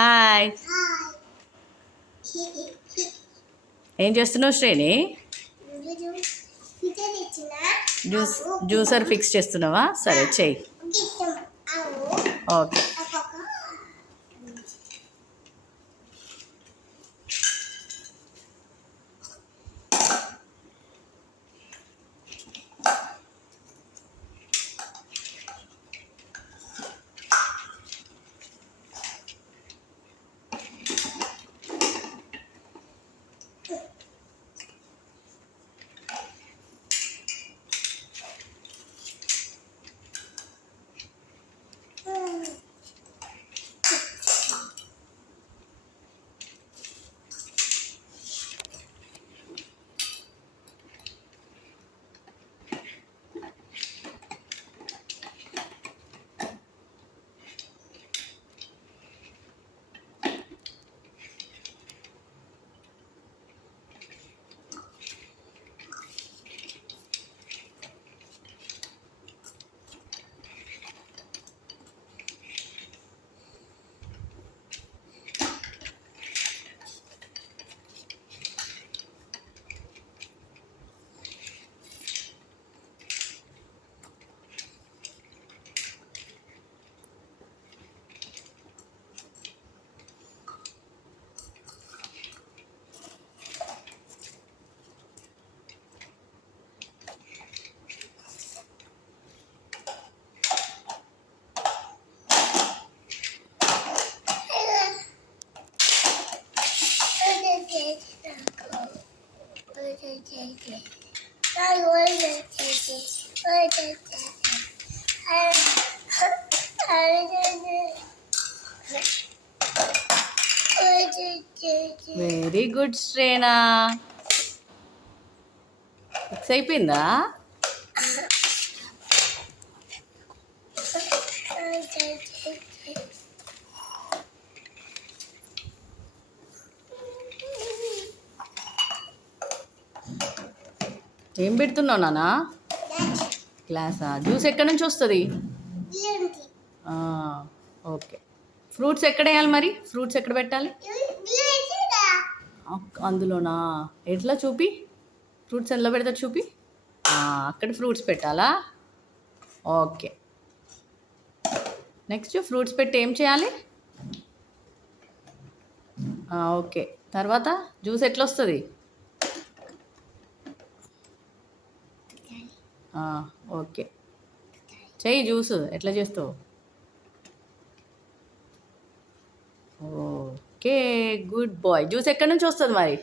హాయ్. ఏం చేస్తున్నావు శ్రేణి? జ్యూసర్ ఫిక్స్ చేస్తున్నావా? సరే చెయ్యి. ఓకే. వెరీ గుడ్ శ్రేణా. ఫిక్స్ అయిపోయిందా? ఏం పెడుతున్నావు నాన్న? గ్లాసా? జ్యూస్ ఎక్కడి నుంచి వస్తుంది? ఓకే. ఫ్రూట్స్ ఎక్కడ వేయాలి మరి? ఫ్రూట్స్ ఎక్కడ పెట్టాలి? అందులోనా? ఎట్లా చూపి? ఫ్రూట్స్ ఎలా పెడతా చూపి. అక్కడ ఫ్రూట్స్ పెట్టాలా? ఓకే. నెక్స్ట్ ఫ్రూట్స్ పెట్టి ఏం చేయాలి? ఓకే. తర్వాత జ్యూస్ ఎట్లా వస్తుంది? ఓకే చెయ్యి. జ్యూస్ ఎట్లా చేస్తావు? Okay good bye. జ్యూస్ ఎక్కడి నుంచి వస్తుంది మరి?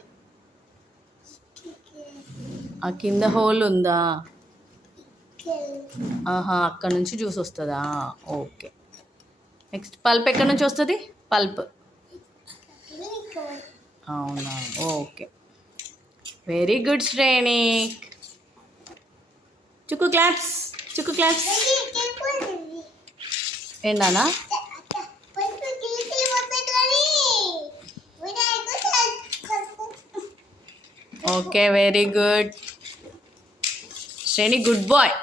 ఆ కింద హోల్ ఉందా? అక్కడ నుంచి జ్యూస్ వస్తుందా? ఓకే. నెక్స్ట్ పల్ప్ ఎక్కడి నుంచి వస్తుంది? పల్ప్ అవునా? Okay very good Shreni. చుక్కు క్లాప్స్. చుక్కు క్లాప్స్. ఏంటన్నా? Okay very good Shreni. Good bye.